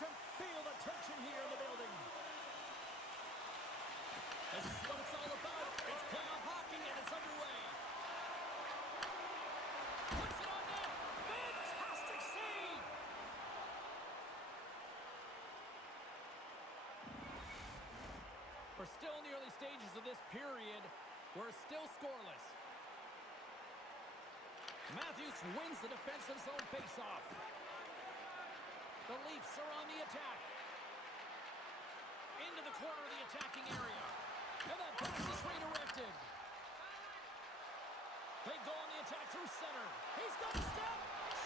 can feel the tension here in the building. This is what it's all about. It's playoff hockey, and it's underway. Puts it on net. Fantastic save. We're still in the early stages of this period. We're still scoreless. Matthews wins the defensive zone faceoff. The Leafs are on the attack. Into the corner of the attacking area. And that pass is redirected. They go on the attack through center. He's got a step.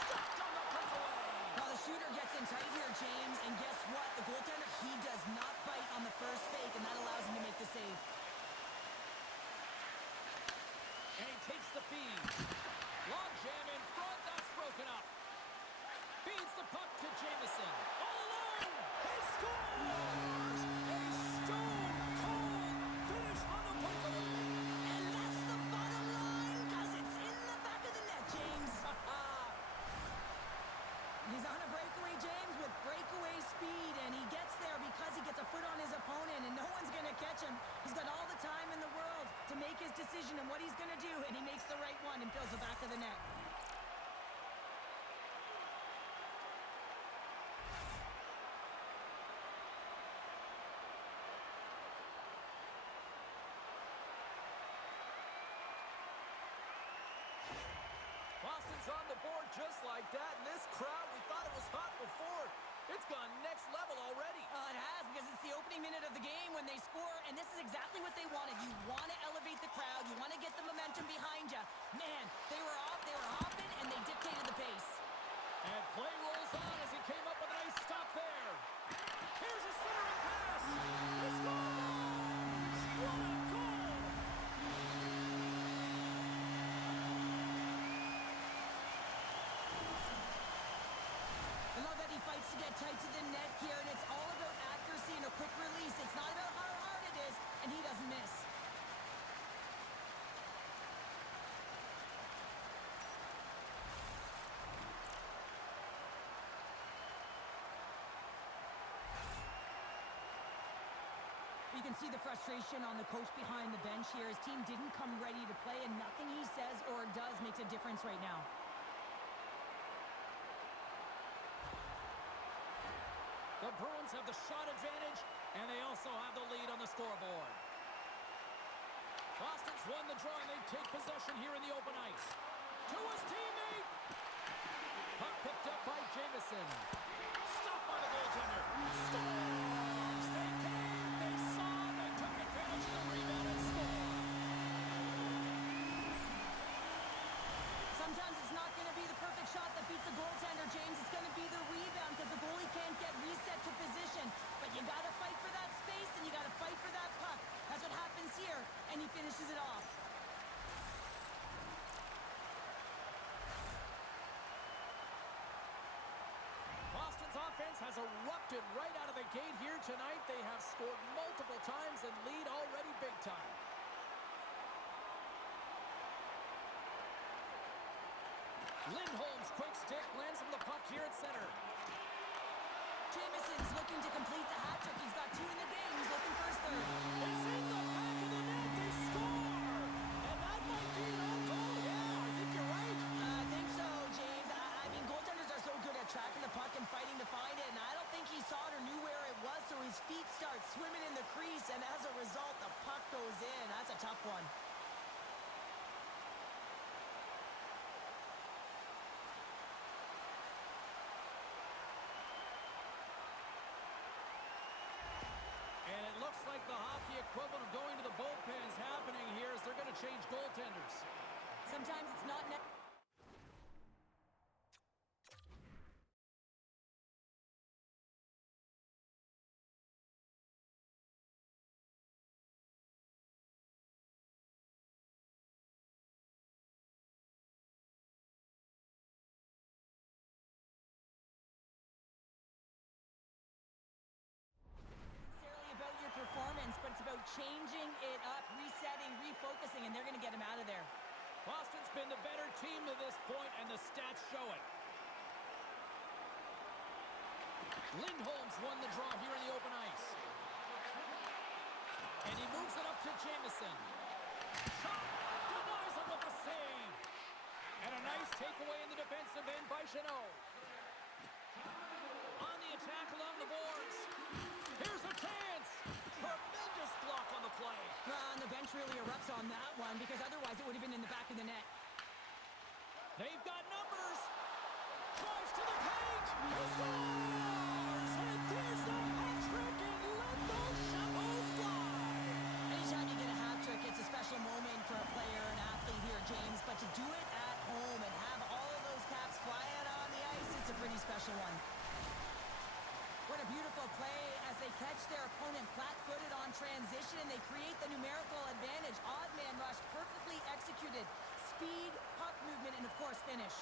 Stopped on the breakaway. Now the shooter gets in tight here, James. And guess what? The goaltender, he does not bite on the first fake, and that allows him to make the save. And he takes the feed. Long jam in front. That's broken up. Feeds the puck to Jamison. All alone. He scores! A stone-cold finish on the breakaway. And that's the bottom line, because it's in the back of the net, James. He's on a breakaway, James, with breakaway speed, and he gets there because he gets a foot on his opponent, and no one's going to catch him. He's got all the time in the world to make his decision and what he's going to do, and he makes the right one and fills the back of the net. Boston's on the board just like that, and this crowd, we thought it was hot before. It's gone next level already. It has, because it's the opening minute of the game when they score, and this is exactly what they wanted. You want to elevate the crowd. You want to get the momentum behind you. Man, they were off, they were hopping, and they dictated the pace. And play rolls on as he came up with a nice stop there. Here's a centering pass. He scores! What a goal! I love that he fights to get tight to the net here, and it's all about accuracy and a quick release. It's not about how hard it is, and he doesn't miss. You can see the frustration on the coach behind the bench here. His team didn't come ready to play, and nothing he says or does makes a difference right now. The Bruins have the shot advantage, and they also have the lead on the scoreboard. Boston's won the draw, and they take possession here in the open ice. To his teammate! Puck picked up by Jamison. Stopped by the goaltender. Scores! They came, they saw, they took advantage of the rebound and scored. Sometimes it's not going to be the perfect shot that beats the goaltender, James. It's going to be the rebound because the goalie can't get reset to position. But you got to fight for that space and you got to fight for that puck. That's what happens here, and he finishes it off. Boston's offense has erupted right out of the gate here tonight. They have scored multiple times and lead already big time. Lindholm's quick stick lands him the puck here at center. Jamison's looking to complete the hat trick. He's got 2 in the game. He's looking for his 3rd. It's in the back of the net. They score! And that might be an own goal. Yeah, I think you're right. I think so, James. I mean, goaltenders are so good at tracking the puck and fighting to find it, and I don't think he saw it or knew where it was, so his feet start swimming in the crease, and as a result, the puck goes in. That's a tough one. And it looks like the hockey equivalent of going to the bullpen is happening here as they're going to change goaltenders. Sometimes it's not about your performance, but it's about changing it up, resetting, refocusing, and they're going to get him out of there. Boston's been the better team to this point, and the stats show it. Lindholm's won the draw here in the open ice. And he moves it up to Jamieson. Shot! Denies him with the save. And a nice takeaway in the defensive end by Jeannot. On the attack along the boards. Here's a chance. Tremendous block on the play. And the bench really erupts on that one because otherwise it would have been in the back of the net. They've got numbers. Drives to the paint. He scores! And there's the hat trick and let those chapeaus fly. Anytime you get a hat trick, it's a special moment for a player, an athlete here, James. But to do it at home and have all of those caps fly out on the ice, it's a pretty special one. What a beautiful play as they catch their opponent flat-footed on transition and they create the numerical advantage. Odd man rush, perfectly executed. Speed, puck movement, and of course finish.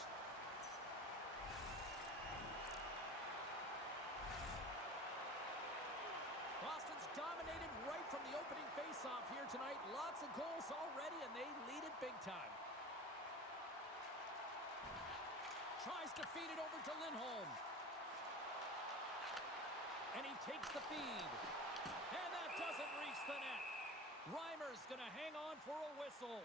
Boston's dominated right from the opening face-off here tonight. Lots of goals already, and they lead it big time. Tries to feed it over to Lindholm. And he takes the feed. And that doesn't reach the net. Reimer's going to hang on for a whistle.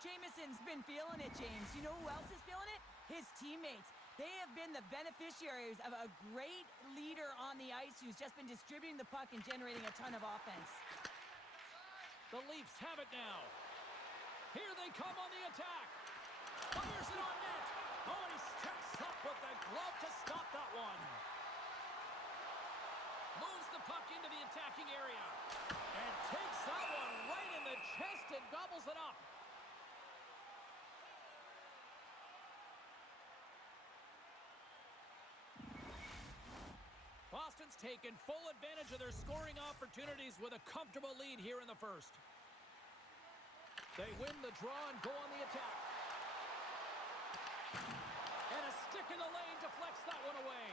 Jamieson's been feeling it, James. You know who else is feeling it? His teammates. They have been the beneficiaries of a great leader on the ice who's just been distributing the puck and generating a ton of offense. The Leafs have it now. Here they come on the attack. Fires it on net. Oh, and he steps up with the glove to stop that one. Moves the puck into the attacking area. And takes that one right in the chest and gobbles it up. Boston's taken full advantage of their scoring opportunities with a comfortable lead here in the first. They win the draw and go on the attack. And a stick in the lane deflects that one away.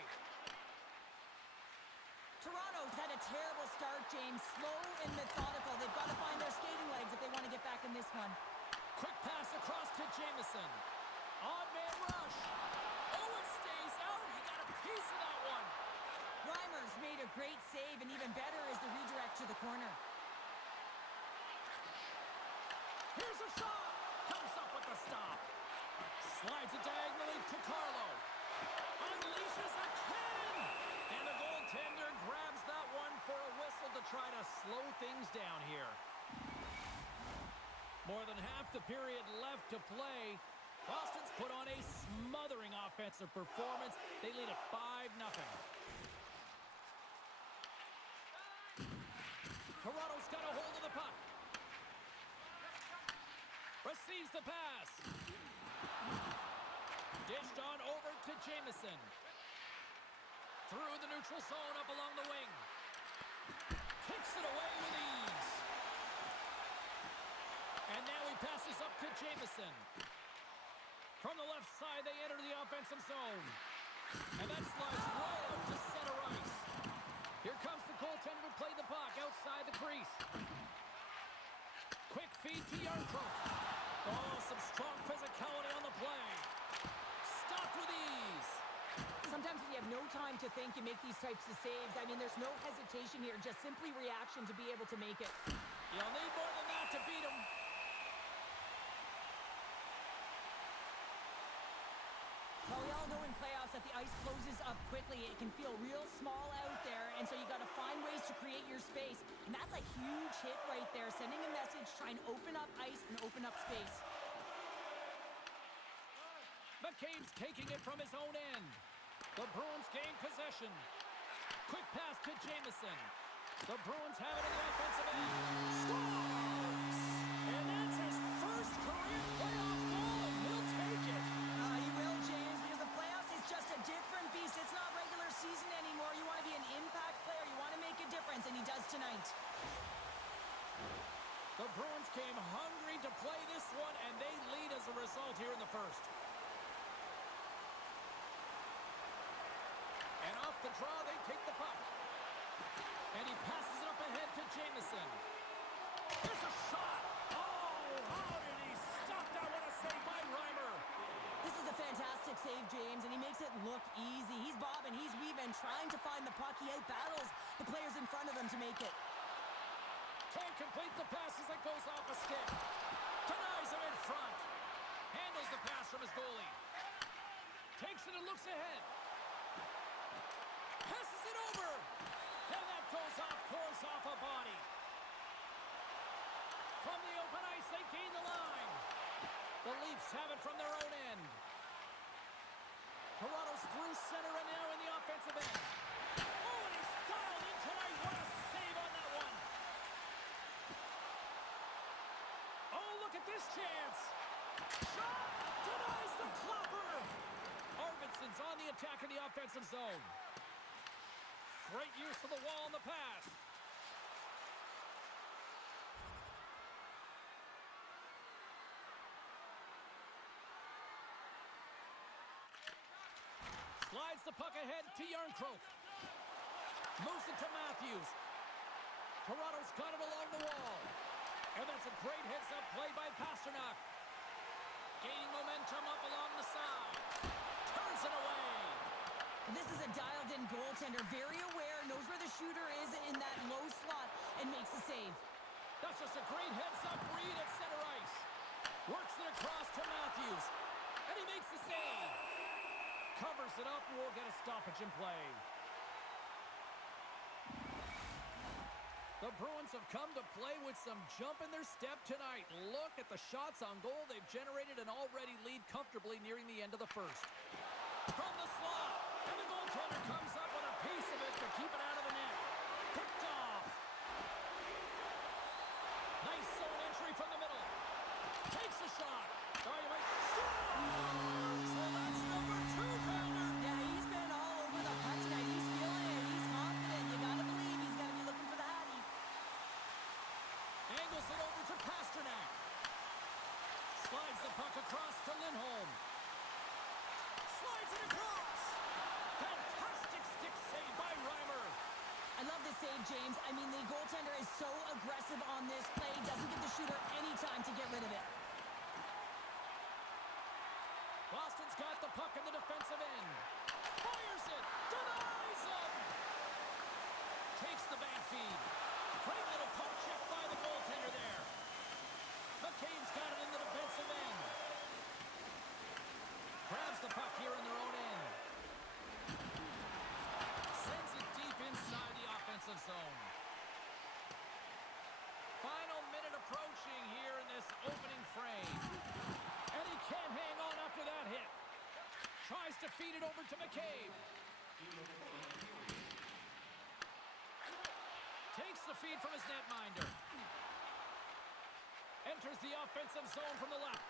Toronto's had a terrible start, James. Slow and methodical. They've got to find their skating legs if they want to get back in this one. Quick pass across to Jamieson. Odd man rush. Oh, it stays out. He got a piece of that one. Reimer's made a great save, and even better is the redirect to the corner. Here's a shot. Comes up with the stop. Slides it diagonally to Carlo. Unleashes a cannon. And the goaltender grabs that one for a whistle to try to slow things down here. More than half the period left to play. Boston's put on a smothering offensive performance. They lead at 5-0. Toronto's got a hold of the puck. Receives the pass. Dished on over to Jamieson. Through the neutral zone up along the wing. Kicks it away with ease. And now he passes up to Jamieson. From the left side, they enter the offensive zone. And that slides right out to center ice. Here comes the goaltender to play the puck outside the crease. Quick feed to Yarncroke. Oh, some strong physicality on the play. Stopped with ease. Sometimes when you have no time to think, you make these types of saves. I mean, there's no hesitation here, just simply reaction to be able to make it. You'll need more than that to beat him. Well, we all know in playoffs that the ice closes up quickly. It can feel real small out there, and so you got to find ways to create your space. And that's a huge hit right there, sending a message, trying to open up ice and open up space. McCabe's taking it from his own end. The Bruins gain possession. Quick pass to Jamieson. The Bruins have it in the offensive end. Scores! And that's his first career playoff goal, and he'll take it. He will, James, because the playoffs is just a different beast. It's not regular season anymore. You want to be an impact player. You want to make a difference, and he does tonight. The Bruins came hungry to play this one, and they lead as a result here in the first. And off the draw, they take the puck. And he passes it up ahead to Jamieson. Here's a shot. Oh, how did he stop that? What a save by Reimer. This is a fantastic save save, James, and he makes it look easy. He's bobbing, he's weaving, trying to find the puck. He outbattles the players in front of him to make it. Can't complete the pass as it goes off a stick. Denies him in front. Handles the pass from his goalie. Takes it and looks ahead. Passes it over. And that goes off course off a body. From the open ice, they gain the line. The Leafs have it from their own end. Toronto's through center and now in the offensive end. Oh, and he's dialed in tonight. What a save on that one. Oh, look at this chance. Shot! Denies the clopper. Arvidsson's on the attack in the offensive zone. Great use of the wall on the pass. Slides the puck ahead to Yarncroke. Moves it to Matthews. Toronto's got it along the wall. And that's a great heads-up play by Pasternak. Gaining momentum up along the side. Turns it away. This is a dialed-in goaltender. Very aware, knows where the shooter is in that low slot, and makes the save. That's just a great heads-up read at center ice. Works it across to Matthews. And he makes the save. Covers it up, and we'll get a stoppage in play. The Bruins have come to play with some jump in their step tonight. Look at the shots on goal. They've generated an already lead comfortably nearing the end of the first. From the slot, and the goaltender comes up with a piece of it to keep it out of the net. Picked off. Nice zone entry from the middle. Takes a shot. Dynamite. Scores! So that's number 2, Pounder. Yeah, he's been all over the puck tonight. He's feeling it. He's confident. You gotta believe he's gonna be looking for the Hattie. Angles it over to Pasternak. Slides the puck across to Lindholm. Slides it across. Fantastic stick save by Reimer. I love this save, James. I mean, the goaltender is so aggressive on this play. Doesn't give the shooter any time to get rid of it. Boston's got the puck in the defensive end. Fires it. Denies him. Takes the back feed. Great little poke check by the goaltender there. McCabe's got it in the defensive end. Grabs the puck here in their own end. Sends it deep inside the offensive zone. Final minute approaching here in this opening frame. And he can't hang on after that hit. Tries to feed it over to McCabe. Takes the feed from his netminder. Enters the offensive zone from the left.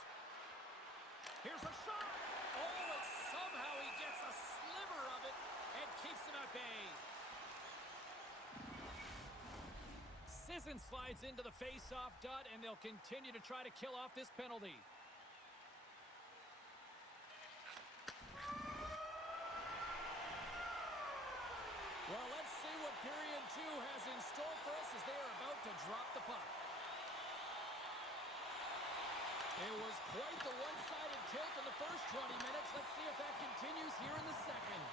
Here's a shot. Oh, and somehow he gets a sliver of it and keeps him at bay. Sisson slides into the face-off dot, and they'll continue to try to kill off this penalty. Well, let's see what period 2 has in store for us as they are about to drop the puck. It was quite the one-sided tilt in the first 20 minutes. Let's see if that continues here in the second.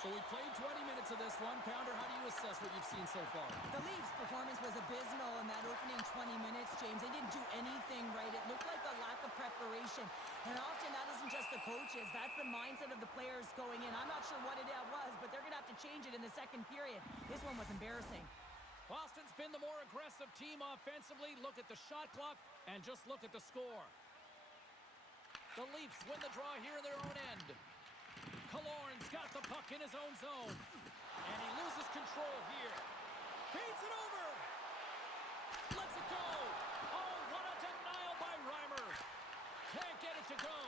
So we played 20 minutes of this one. Pounder, how do you assess what you've seen so far? The Leafs' performance was abysmal in that opening 20 minutes, James. They didn't do anything right. It looked like a lack of preparation. And often that isn't just the coaches. That's the mindset of the players going in. I'm not sure what it was, but they're going to have to change it in the second period. This one was embarrassing. Boston's been the more aggressive team offensively. Look at the shot clock and just look at the score. The Leafs win the draw here in their own end. Killorn's got the puck in his own zone. And he loses control here. Feeds it over. Lets it go. Oh, what a denial by Reimer. Can't get it to go.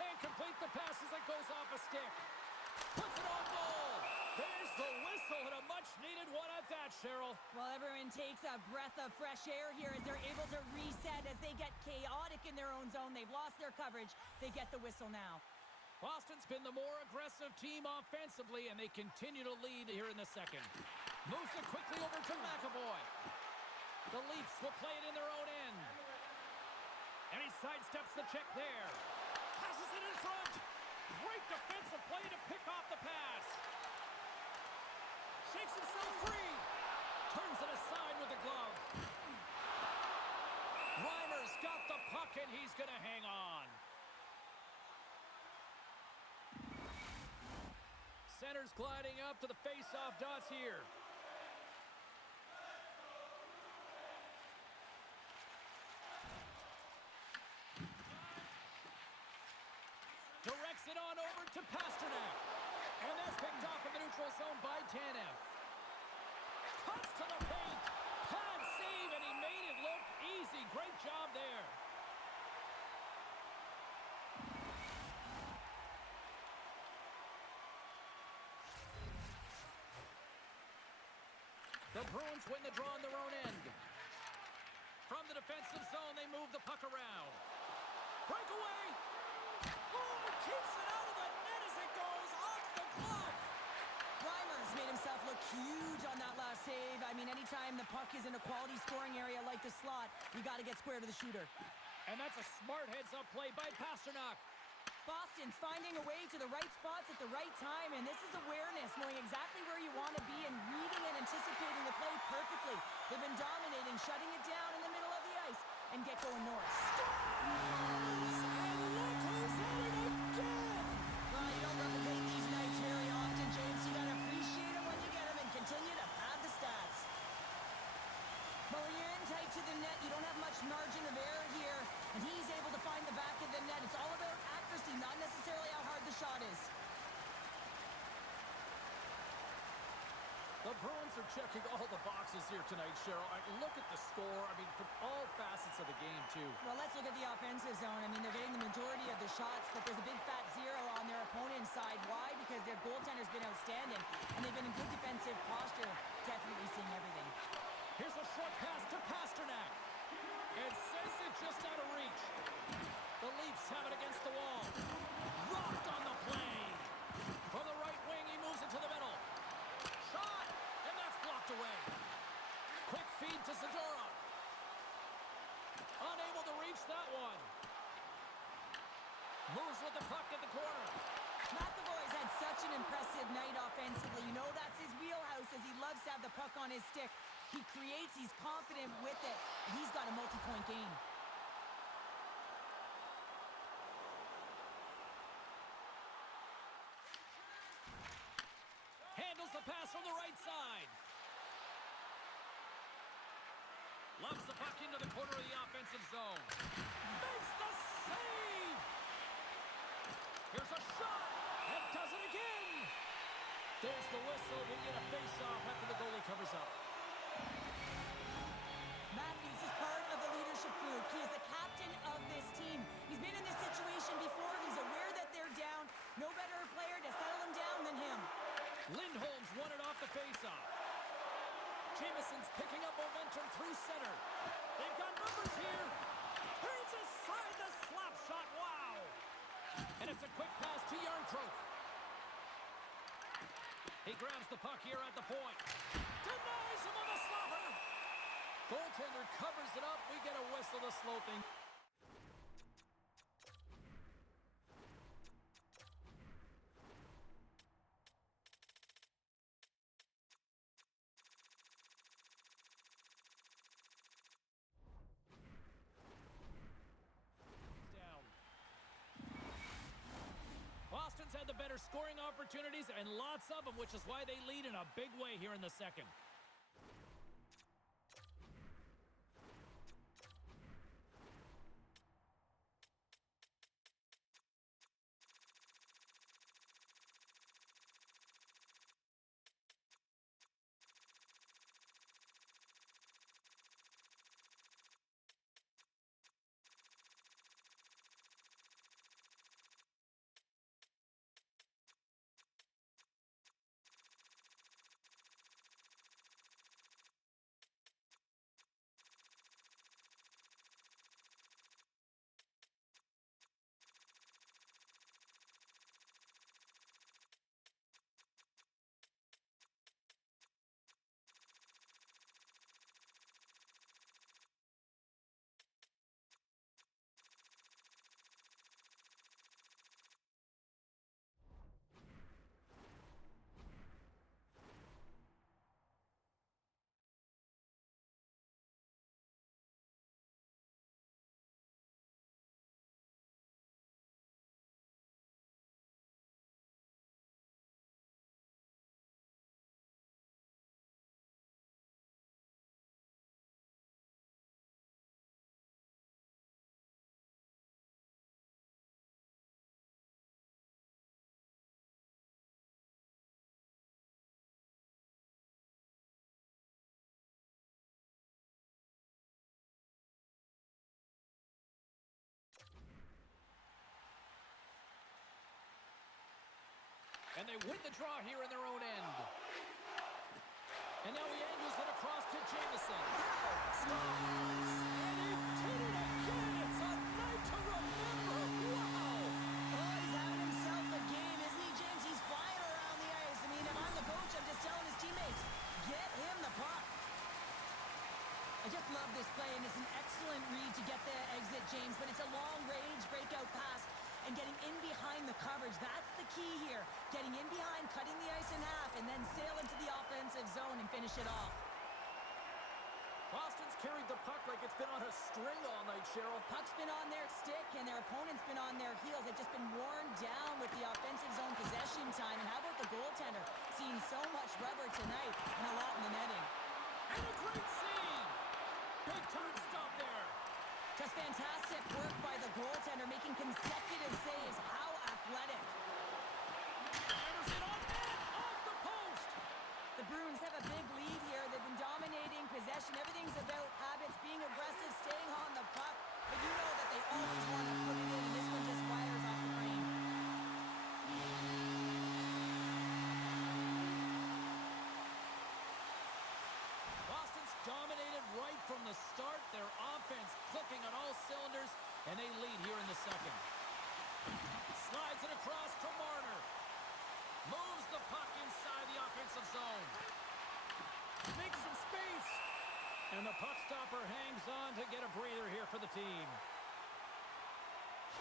Can't complete the pass as it goes off a stick. Puts it on goal. There's the whistle and a much-needed one at that, Cheryl. Well, everyone takes a breath of fresh air here as they're able to reset as they get chaotic in their own zone. They've lost their coverage. They get the whistle now. Boston's been the more aggressive team offensively, and they continue to lead here in the second. Moves it quickly over to McAvoy. The Leafs will play it in their own end. And he sidesteps the check there. Passes it in front. Great defensive play to pick off the pass. Shakes himself free. Turns it aside with the glove. Reimer's got the puck, and he's going to hang on. Center's gliding up to the face-off dots here. Directs it on over to Pasternak. And that's picked off in the neutral zone by Tanev. Cuts to the paint. Pad save, and he made it look easy. Great job there. The Bruins win the draw on their own end. From the defensive zone, they move the puck around. Breakaway. Oh, keeps it out of the net as it goes off the glove. Reimer's made himself look huge on that last save. I mean, anytime the puck is in a quality scoring area like the slot, you got to get square to the shooter. And that's a smart heads-up play by Pasternak. Boston's finding a way to the right spots at the right time, and this is awareness, knowing exactly where you want to be and reading and anticipating the play perfectly. They've been dominating, shutting it down in the middle of the ice, and get going north. And look who's at it again! Well, you don't replicate these nights very often, James. You got to appreciate them when you get them and continue to pad the stats. But when you're in tight to the net, you don't have much margin of error here, and he's able to find the back of the net. It's all about accuracy, not necessarily how hard the shot is. The Bruins are checking all the boxes here tonight, Cheryl. Look at the score. I mean, from all facets of the game, too. Well, let's look at the offensive zone. I mean, they're getting the majority of the shots, but there's a big fat zero on their opponent's side. Why? Because their goaltender's been outstanding, and they've been in good defensive posture, definitely seeing everything. Here's a short pass to Pasternak. And sends it just out of reach. The Leafs have it against the wall. Rocked on the play. From the right wing, he moves it to the middle. Shot! And that's blocked away. Quick feed to Zadorov. Unable to reach that one. Moves with the puck at the corner. McAvoy's had such an impressive night offensively. You know that's his wheelhouse, as he loves to have the puck on his stick. He creates, he's confident with it, and he's got a multi-point game. Handles the pass from the right side. Loves the puck into the corner of the offensive zone. Makes the save! Here's a shot, and does it again! There's the whistle. We'll get a face-off after the goalie covers up. Matthews is part of the leadership group. He is the captain of this team. He's been in this situation before. He's aware that they're down. No better player to settle them down than him. Lindholm's won it off the face-off. Jameson's picking up momentum through center. They've got numbers here. Turns aside the slap shot. Wow! And it's a quick pass to Yarncroke. He grabs the puck here at the point. Denies him on the slapper. Goaltender covers it up. We get a whistle to slow things. Down. Boston's had the better scoring opportunities and lots of them, which is why they lead in a big way here in the second. And they win the draw here in their own end. And now he angles it across to Jameson. Scores! And he did it again! It's a night to remember! Wow! Oh, he's having himself a game, isn't he, James? He's flying around the ice. I mean, if I'm the coach, I'm just telling his teammates, get him the puck. I just love this play, and it's an excellent read to get the exit, James, but it's a long-range breakout pass and getting in behind the coverage. That's the key here. Getting in behind, cutting the ice in half, and then sail into the offensive zone and finish it off. Boston's carried the puck like it's been on a string all night, Cheryl. Puck's been on their stick, and their opponent's been on their heels. They've just been worn down with the offensive zone possession time. And how about the goaltender? Seeing so much rubber tonight and a lot in the netting. And a great save! Big time stop there. Just fantastic work by the goaltender, making consecutive saves. How athletic. Hammers it on net, off the post. The Bruins have a big lead here. They've been dominating possession. Everything's about habits, being aggressive, staying on the puck. But you know that they always want to put it in, and this one just fires off the frame. Boston's dominated right from the start. Their offense clicking on all cylinders, and they lead here in the second. Slides it across to Marner. Moves the puck inside the offensive zone. Makes some space. And the puck stopper hangs on to get a breather here for the team.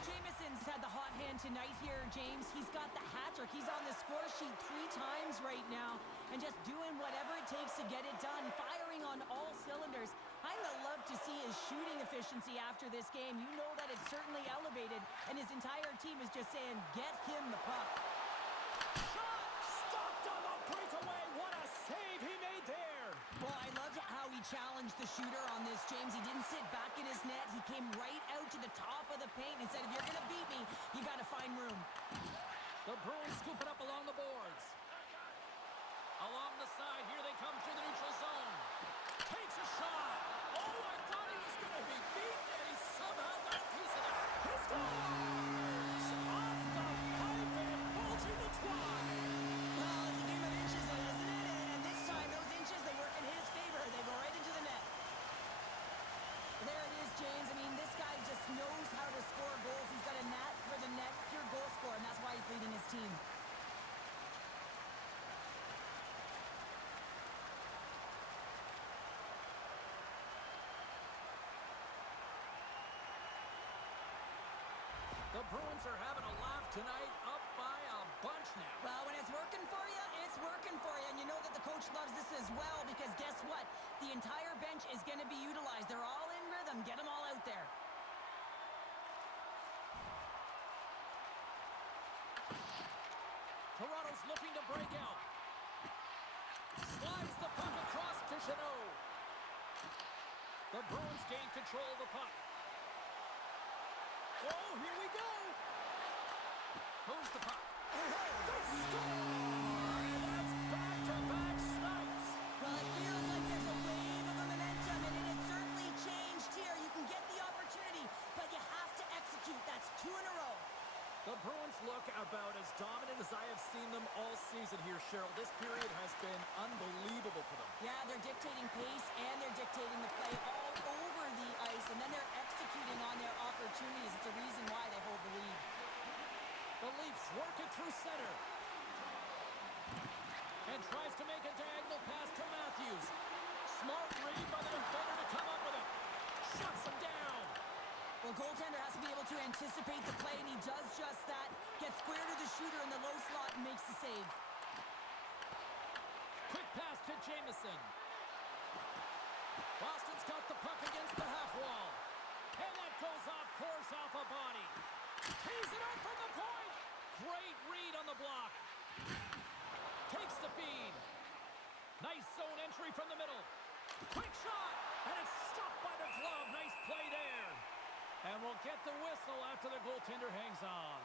Jameson's had the hot hand tonight here, James. He's got the hat trick. He's on the score sheet 3 times right now and just doing whatever it takes to get it done, firing on all cylinders. I'm going to love to see his shooting efficiency after this game. You know that it's certainly elevated, and his entire team is just saying, get him the puck. Shot! Stopped on the breakaway. What a save he made there. Well, I loved how he challenged the shooter on this, James. He didn't sit back in his net. He came right out to the top of the paint and said, if you're going to beat me, you got to find room. The Bruins scoop it up along the boards. Along the side, here they come through the neutral zone. Takes a shot. Oh, I thought he was going to be beaten, and he somehow got a piece of it. He scores! Off the pipe and bulging the twine. Well, it's a game of inches, isn't it? And this time, those inches, they work in his favor. They go right into the net. There it is, James. I mean, this guy just knows how to score goals. He's got a knack for the net, pure goal scorer, and that's why he's leading his team. The Bruins are having a laugh tonight, up by a bunch now. Well, when it's working for you, it's working for you. And you know that the coach loves this as well because guess what? The entire bench is going to be utilized. They're all in rhythm. Get them all out there. Toronto's looking to break out. Slides the puck across to Chanot. The Bruins gain control of the puck. Oh, here we go. Moves the puck. They score! And that's back-to-back snipes. Well, it feels like there's a wave of momentum, and it has certainly changed here. You can get the opportunity, but you have to execute. That's 2 in a row. The Bruins look about as dominant as I have seen them all season here, Cheryl. This period has been unbelievable for them. Yeah, they're dictating pace, and they're dictating the play all over the ice, and then they're executing on their opportunities. It's a reason why they hold the lead. The Leafs work it through center. And tries to make a diagonal pass to Matthews. Smart read by the defender to come up with it. Shuts him down. Well, goaltender has to be able to anticipate the play, and he does just that. Gets square to the shooter in the low slot and makes the save. Quick pass to Jameson. Boston's got the puck against the half wall. And that goes off course off a body. Tees it up from the point. Great read on the block. Takes the feed. Nice zone entry from the middle. Quick shot. And it's stopped by the glove. Nice play there. And we'll get the whistle after the goaltender hangs on.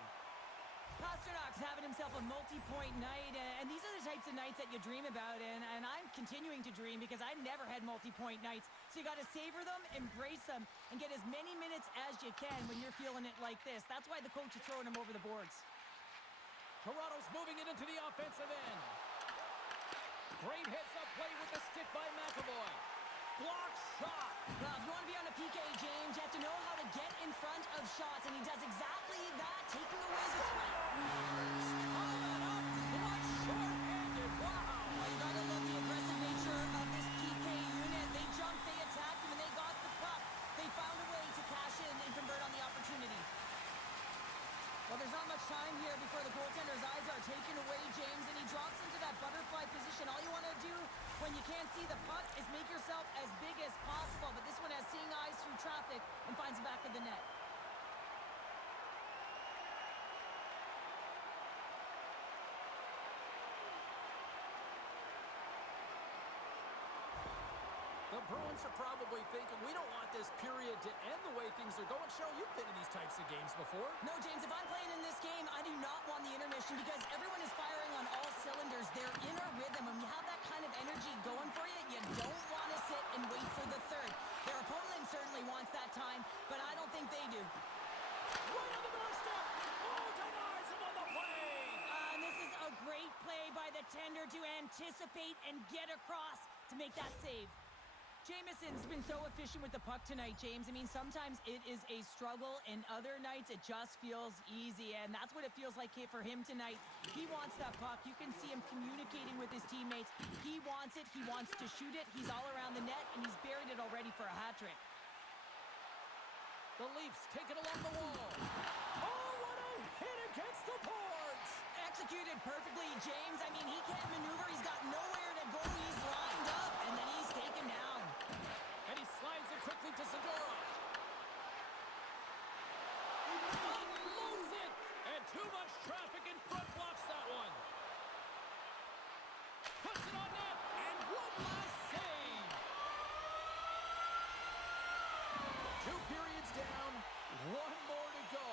Pasternak's having himself a multi-point night, and these are the types of nights that you dream about, and I'm continuing to dream because I've never had multi-point nights. So you got to savor them, embrace them, and get as many minutes as you can when you're feeling it like this. That's why the coach is throwing him over the boards. Toronto's moving it into the offensive end. Great heads-up play with the stick by McAvoy. Block shot. Well, if you want to be on a PK, James, you have to know how to get in front of shots, and he does exactly that, taking away the threat. Coming up, what short-handed, wow. Well, you gotta love the aggressive nature of this PK unit. They jumped, they attacked him, and they got the puck. They found a way to cash in and convert on the opportunity. Well, there's not much time here before the goaltender's eyes are taken away, James, and he drops into that butterfly position. All you want to do when you can't see the puck is make yourself as big as possible, but this one has seeing eyes through traffic and finds the back of the net. The Bruins are probably thinking, we don't want this period to end the way things are going. Cheryl, you've been in these types of games before. No, James, if I'm playing in this game, I do not want the intermission because everyone is firing on all cylinders. They're in a rhythm. When you have that kind of energy going for you, you don't want to sit and wait for the third. Their opponent certainly wants that time, but I don't think they do. Right on the doorstep. Oh, denies him on the play. And this is a great play by the tender to anticipate and get across to make that save. Jameson's been so efficient with the puck tonight, James. I mean, sometimes it is a struggle, and other nights it just feels easy, and that's what it feels like for him tonight. He wants that puck. You can see him communicating with his teammates. He wants it. He wants to shoot it. He's all around the net, and he's buried it already for a hat trick. The Leafs take it along the wall. Oh, what a hit against the boards. Executed perfectly, James. I mean, he can't maneuver. He's got nowhere to go. He's lined up, and then he's taken down. And he slides it quickly to Segura. Unloads it. And too much traffic in front blocks that one. Puts it on net. And one last save. 2 periods down. 1 more to go.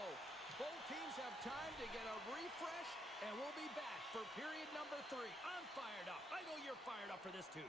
Both teams have time to get a refresh. And we'll be back for period number 3. I'm fired up. I know you're fired up for this too.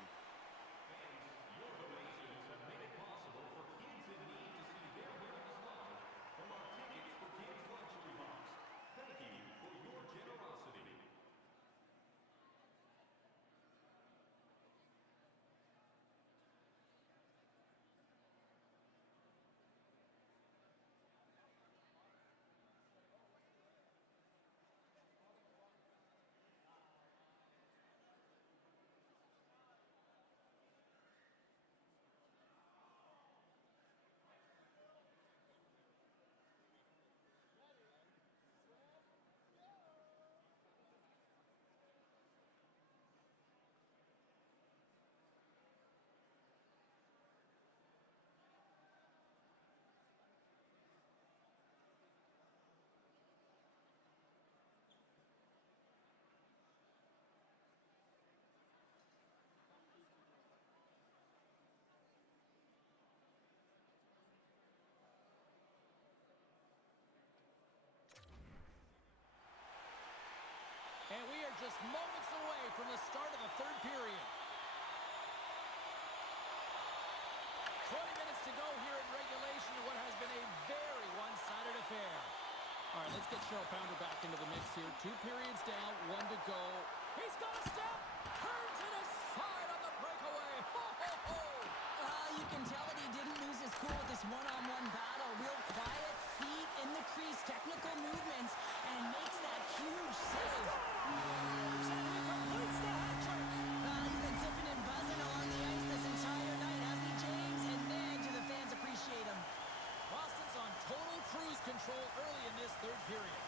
And we are just moments away from the start of the 3rd period. 20 minutes to go here in regulation in what has been a very one-sided affair. All right, let's get Cheryl Pounder back into the mix here. 2 periods down, 1 to go. He's got a step. Turns it aside on the breakaway. Ho, ho, ho. You can tell that he didn't lose his cool with this one-on-one battle. Real quiet, feet in the crease, technical movements, and makes that huge save. And he completes the hat trick. He's been zipping and buzzing along the ice this entire night, hasn't he, James? And man, do the fans appreciate him. Boston's on total cruise control early in this 3rd period.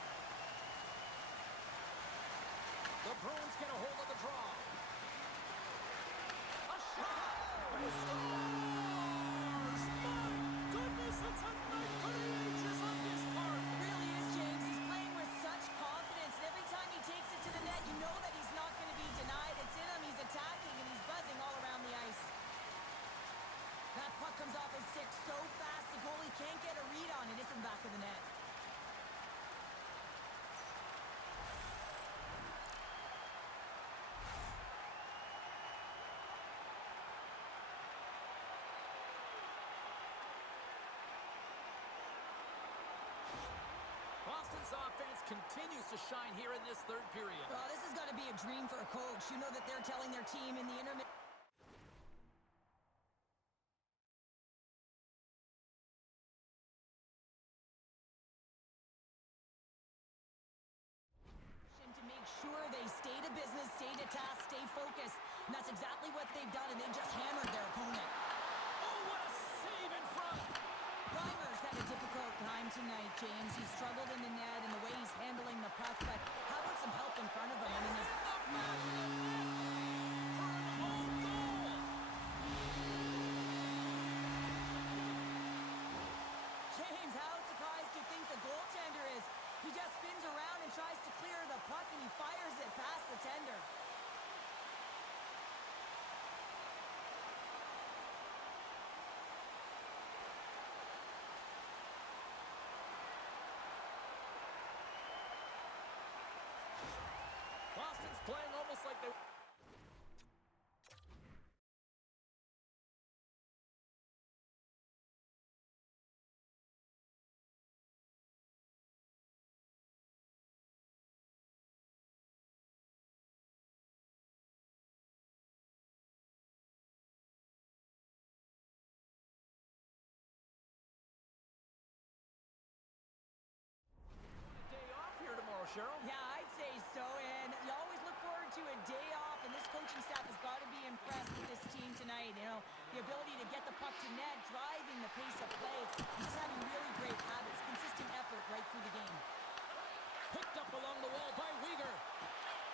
The Bruins get a hold of the draw. A shot! He scores! My goodness, it's a night for the ages on this part. It really is, James. He's playing with such confidence, and every time he takes it to the net, you know that he's not going to be denied. It's in him, he's attacking, and he's buzzing all around the ice. That puck comes off his stick so fast, the goalie can't get a read on it. It's in the back of the net. Boston's offense continues to shine here in this third period. Well, this has got to be a dream for a coach. You know that they're telling their team in the intermission to make sure they stay to business, stay to task, stay focused. And that's exactly what they've done, and they've just hammered their opponent. Oh, what a save in front! Reimer's had a difficult time tonight, James. He struggled in the net and the way he's handling the puck, but how about some help in front of him? I mean, It's in the back of the net for an own goal! James, how surprised do you think the goaltender is? He just spins around and tries to clear the puck, and he fires it past the tender. Boston's playing almost like they... day off here tomorrow, Cheryl. Yeah, I'd say so, and you always look forward to a day off, and this coaching staff has got to be impressed with this team tonight. You know, the ability to get the puck to net, driving the pace of play, and just having really great habits, consistent effort right through the game. Picked up along the wall by Weegar.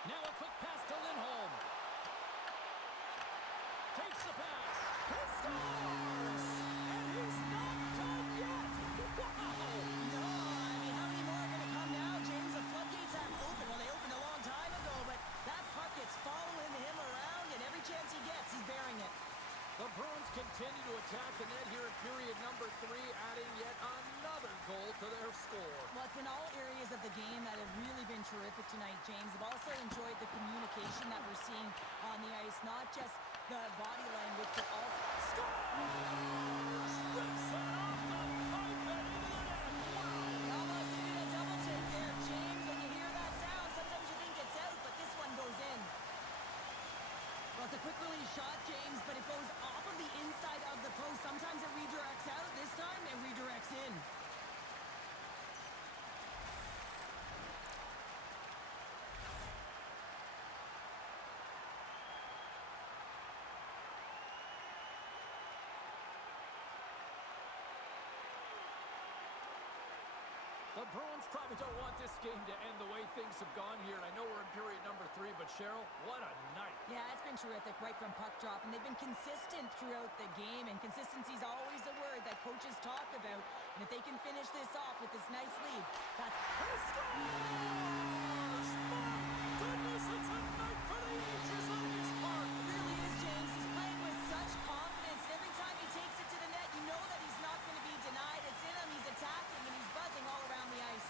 Now a quick pass to Lindholm. Takes the pass. He scores! And he's not done yet! Wow! No, I mean, how many more are going to come now, James? The floodgates aren't open. Well, they opened a long time ago, but that puck is following him around, and every chance he gets, he's bearing it. The Bruins continue to attack the net here in period number 3, adding yet another goal to their score. Well, it's been all areas of the game that have really been terrific tonight, James. I've also enjoyed the communication that we're seeing on the ice, not just the body language, but also... Scores! Rips it off the pipe and into the net! Wow! Almost needed a double take there, James. When you hear that sound, sometimes you think it's out, but this one goes in. Well, it's a quick release shot, James, but it goes off of the inside of the post. Sometimes it redirects out. This time, it redirects in. The Bruins probably don't want this game to end the way things have gone here. And I know we're in period number 3, but Cheryl, what a night. Yeah, it's been terrific right from puck drop, and they've been consistent throughout the game, and consistency is always a word that coaches talk about. And if they can finish this off with this nice lead, that's... He scores! My goodness, it's a night for the ages on his part. It really is, James. He's playing with such confidence. Every time he takes it to the net, you know that he's not going to be denied. It's in him, he's attacking, and he's buzzing all around the ice.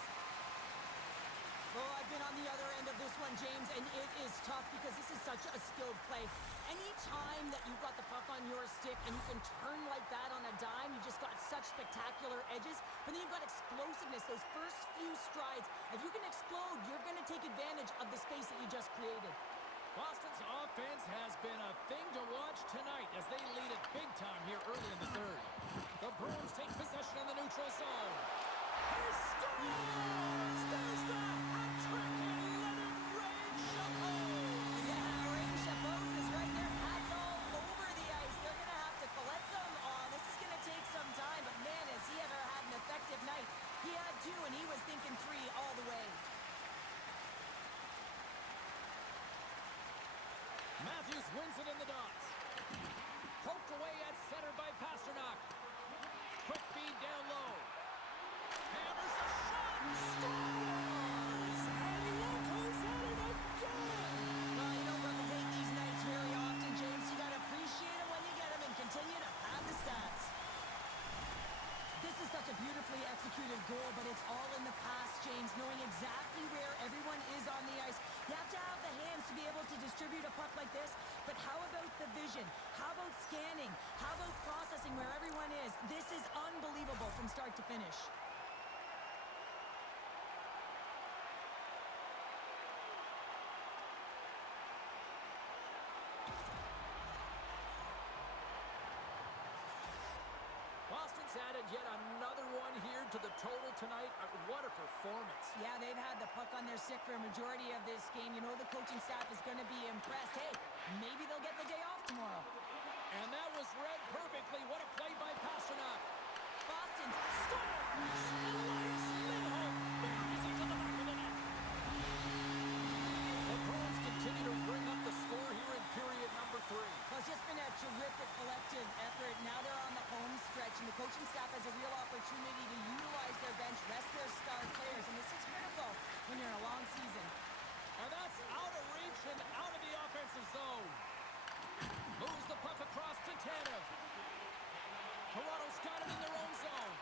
Oh, I've been on the other end of this one, James, and it is tough because this is such a skilled play. Any time that you've got the puck on your stick and you can turn like that on a dime, you just got such spectacular edges, but then you've got explosiveness, those first few strides. If you can explode, you're going to take advantage of the space that you just created. Boston's offense has been a thing to watch tonight as they lead it big time here early in the third. The Bruins take possession in the neutral zone. He scores! There's the hat trick and let it rain Chapeau! Yeah, Rain Chapeau's is right there. Hats all over the ice. They're going to have to collect them all. This is going to take some time, but man, has he ever had an effective night. He had 2, and he was thinking 3 all the way. Matthews wins it in the dots. Poked away at center by Pasternak. Quick feed down low. Hammers a shot. Scores! And look who's at it again! Well, you don't replicate these nights very often, James. You got to appreciate them when you get them and continue to pad the stats. This is such a beautifully executed goal, but it's all in the pass, James, knowing exactly where everyone is on the ice. You have to have the hands to be able to distribute a puck like this, but how about the vision? How about scanning? How about processing where everyone is? This is unbelievable from start to finish. added yet another one here to the total tonight. What a performance. Yeah, they've had the puck on their stick for a majority of this game. You know the coaching staff is going to be impressed. Hey, maybe they'll get the day off tomorrow. And that was read perfectly. What a play by Pasternak. Boston Scores! Elias Lindholm buries it to the back of the net. The Bruins continue to bring up the score here in period number 3. Well, it's just been a terrific collective effort. Now they're on the home stretch, and the coaching staff has a real opportunity to utilize their bench, rest their star players, and this is critical when you're in a long season. And that's out of reach and out of the offensive zone. Moves the puck across to Tanev. Toronto's got it in their own zone.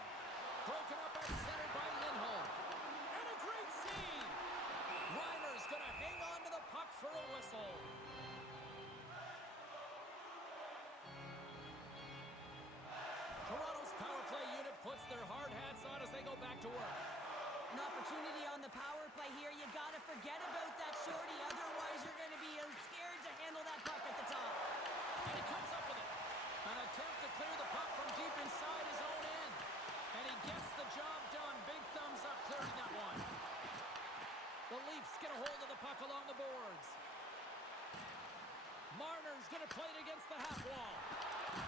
Broken up at center by Lindholm. And a great save. Reiner's going to hang on to the puck for a whistle. Toronto's power play unit puts their hard hats on as they go back to work. An opportunity on the power play here. You got to forget about that shorty. Otherwise, you're going to be scared to handle that puck at the top. And he comes up with it. An attempt to clear the puck from deep inside his own end. And he gets the job done. Big thumbs up clearing that one. The Leafs get a hold of the puck along the boards. Marner's going to play it against the half wall.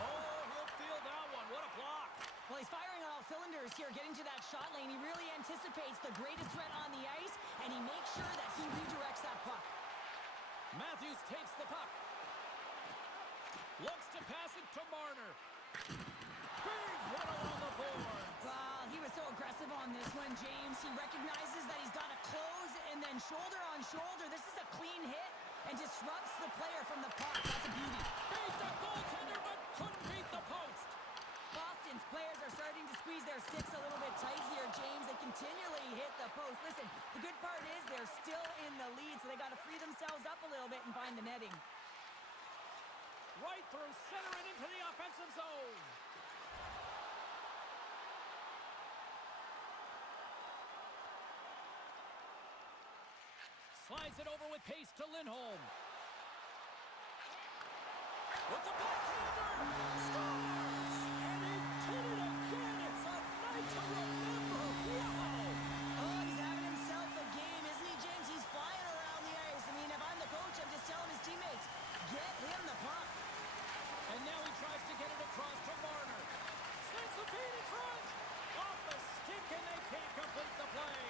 Oh, he'll feel that one. What a block. Well, he's firing on all cylinders here, getting to that shot lane. He really anticipates the greatest threat on the ice, and he makes sure that he redirects that puck. Matthews takes the puck. Looks to pass it to Marner. Big hit along the board. Well, he was so aggressive on this one, James. He recognizes that he's got to close and then shoulder on shoulder. This is a clean hit and disrupts the player from the puck. That's a beauty. Beat the goaltender, but couldn't beat the post. Boston's players are starting to squeeze their sticks a little bit tight here, James. They continually hit the post. Listen, the good part is they're still in the lead, so they got to free themselves up a little bit and find the netting. Right through center and into the offensive zone. Slides it over with pace to Lindholm. With the backhander, scores! And he did it again. It's a night to remember. Wow! Oh, he's having himself a game, isn't he, James? He's flying around the ice. I mean, if I'm the coach, I'm just telling his teammates, get him the puck. And now he tries to get it across to Marner. Sends the feed in front. Off the stick, and they can't complete the play.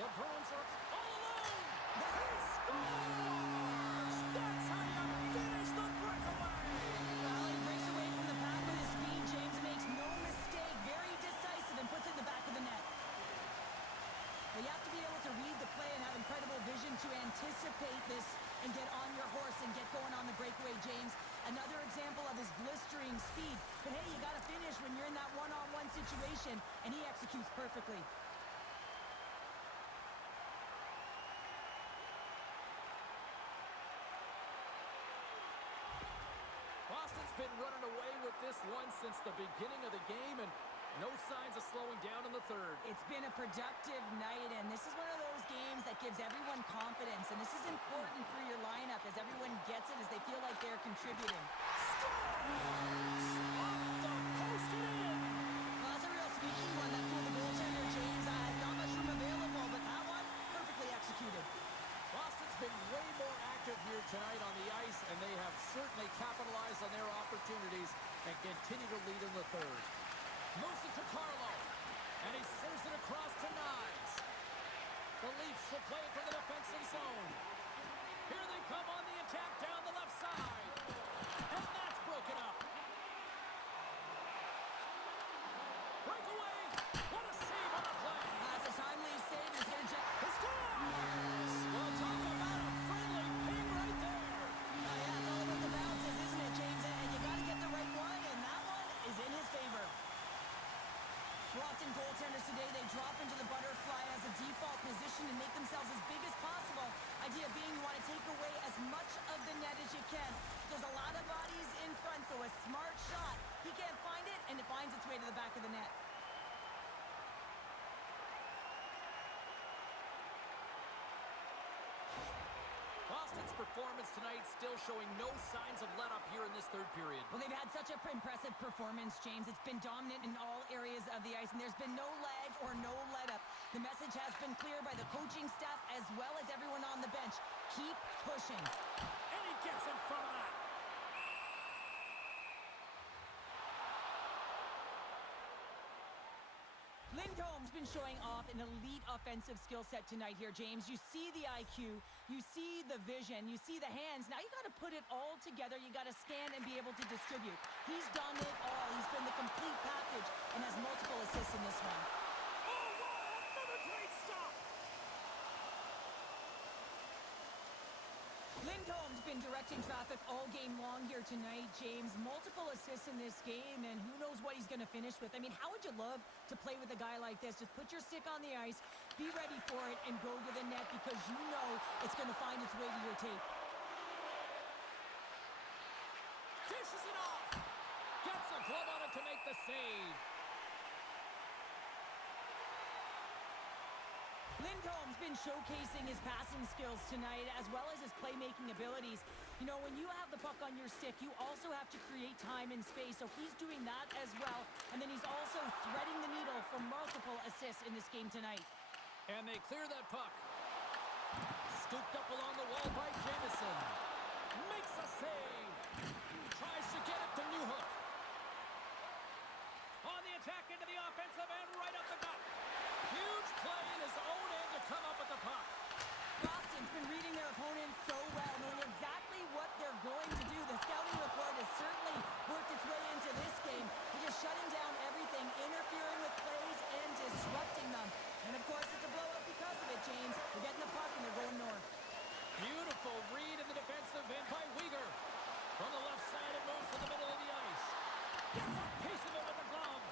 The Bruins are all alone. He scores! That's how you finish the breakaway. Well, he breaks away from the pack with his speed, James, and makes no mistake. Very decisive and puts it in the back of the net. But you have to be able to read the play and have incredible vision to anticipate this and get on your horse and get going on the breakaway, James. Another example of his blistering speed. But hey, you got to finish when you're in that one-on-one situation, and he executes perfectly. Boston's been running away with this one since the beginning of the game, and no signs of slowing down in the third. It's been a productive night, and this is one of those games that gives everyone confidence, and this is important for your lineup as everyone gets it, as they feel like they're contributing. Scores! Off the post and in! Well, that's a real sneaky one that fooled the goaltender, James. Not much room available, but that one, perfectly executed. Boston's been way more active here tonight on the ice, and they have certainly capitalized on their opportunities and continue to lead in the third. Moves it to Carlo, and he serves it across to Knies. The Leafs will play it from the defensive zone. Here they come on the attack down the left side, and that's broken up. Breakaway! What a save on the play! It's a timely save. He's going to He scores! Well, talk about a friendly ping right there. yeah, it's all about the bounces, isn't it, James? And you got to get the right one, and that one is in his favor. Often goaltenders today, they drop into the butterfly as a default position and make themselves as big as possible. Idea being you want to take away as much of the net as you can. There's a lot of bodies in front, so a smart shot. He can't find it, and it finds its way to the back of the net. Boston's performance tonight still showing no signs of let up here in this third period. Well, they've had such an impressive performance, James. It's been dominant in all areas of the ice, and there's been no lag or no let-up. The message has been clear by the coaching staff as well as everyone on the bench. Keep pushing. And he gets in front of that. Lindholm's been showing off an elite offensive skill set tonight here, James. You see the IQ, you see the vision, you see the hands. Now you got to put it all together. You got to scan and be able to distribute. He's done it all. He's been the complete package and has multiple assists in this one. Oh, wow, another great stop. Lindholm's been directing traffic all game long here tonight, James. Multiple assists in this game, and who knows what he's going to finish with. I mean, how would you love to play with a guy like this? Just put your stick on the ice, be ready for it, and go to the net because you know it's going to find its way to your tape. Dishes it off. Gets a glove on it to make the save. Lindholm's been showcasing his passing skills tonight as well as his playmaking abilities. You know, when you have the puck on your stick, you also have to create time and space, so he's doing that as well. And then he's also threading the needle for multiple assists in this game tonight. And they clear that puck. Scooped up along the wall by Jamison. Makes a save. Tries to get it to Newhook. On the attack into the offensive end, right up the gut. Huge play in his own end to come up with the puck. Boston's been reading their opponents so well, knowing exactly what they're going to do. The scouting report has certainly worked its way into this game. They're just shutting down everything, interfering with plays, and disrupting them. And, of course, it's a blowout because of it, James. They're getting the puck, and they're going north. Beautiful read in the defensive end by Weegar. From the left side, it moves to the middle of the ice. Gets a piece of it with the glove.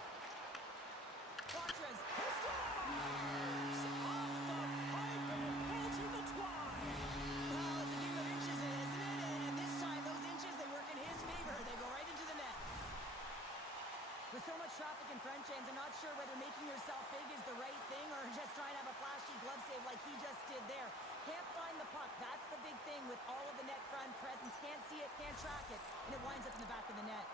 Quatras. He scores! Off the pipe and pulls in the twine. Well, it's a game of inches, isn't it? And this time, those inches, they work in his favor. They go right into the net. With so much traffic in front, James, I'm not sure whether making yourself big is the right thing or just trying to have a flashy glove save like he just did there. Can't find the puck. That's the big thing with all of the net front presence. Can't see it, can't track it, and it winds up in the back of the net.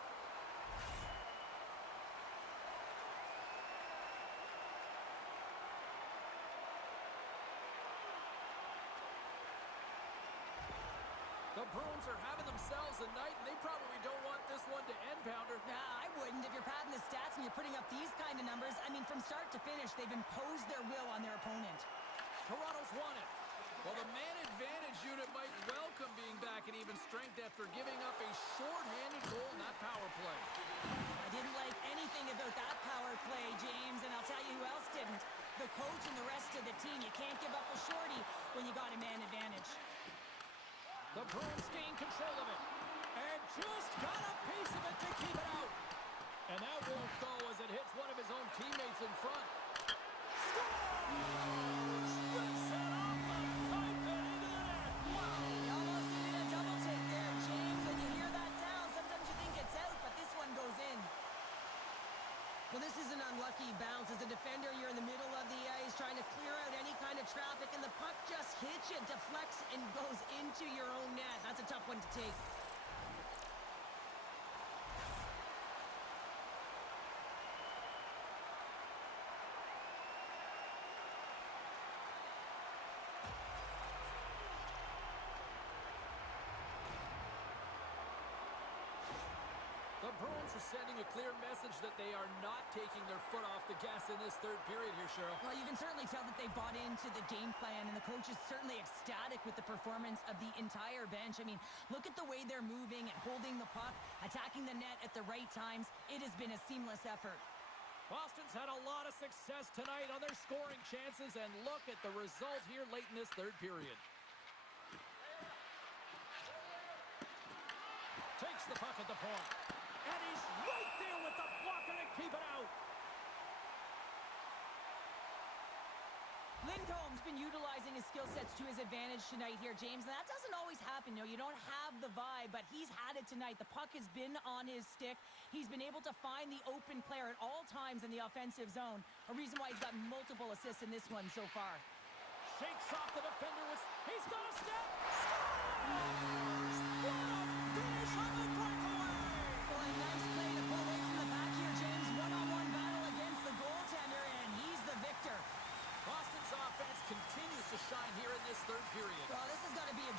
The Bruins are having themselves a night, and they probably don't want this one to end, Pounder. Nah, I wouldn't. If you're padding the stats and you're putting up these kind of numbers, I mean, from start to finish, they've imposed their will on their opponent. Toronto's won it. Well, the man advantage unit might welcome being back at even strength after giving up a short-handed goal in that power play. I didn't like anything about that power play, James, and I'll tell you who else didn't. The coach and the rest of the team. You can't give up a shorty when you got a man advantage. The Bruins gain control of it. And just got a piece of it to keep it out. And that won't go as it hits one of his own teammates in front. Scores! Rips it off the pipe and into the net. Wow! You almost needed a double take there, James. When you hear that sound, sometimes you think it's out, but this one goes in. Well, this is an unlucky bounce. As a defender, you're in the middle of the ice trying to clear out any kind of traffic, and the puck just hits you, deflects, and goes into your own net. That's a tough one to take. The Bruins are sending a clear message that they are not taking their foot off the gas in this third period here, Cheryl. Well, you can certainly tell that they bought into the game plan, and the coach is certainly ecstatic with the performance of the entire bench. I mean, look at the way they're moving and holding the puck, attacking the net at the right times. It has been a seamless effort. Boston's had a lot of success tonight on their scoring chances, and look at the result here late in this third period. Takes the puck at the point. And he's right there with the blocker to keep it out. Lindholm's been utilizing his skill sets to his advantage tonight here, James, and that doesn't always happen. You know, you don't have the vibe, but he's had it tonight. The puck has been on his stick. He's been able to find the open player at all times in the offensive zone, a reason why he's got multiple assists in this one so far. Shakes off the defender with... He's got a step! Scores! What a finish on the breakaway!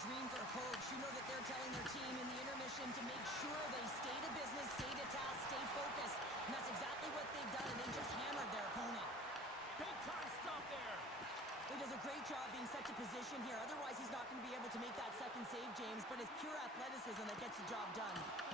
dream for a coach. You know that they're telling their team in the intermission to make sure they stay to business, stay to task, stay focused. And that's exactly what they've done, and they just hammered their opponent. Big time stop there. He does a great job being such a position here. Otherwise, he's not going to be able to make that second save, James. But it's pure athleticism that gets the job done.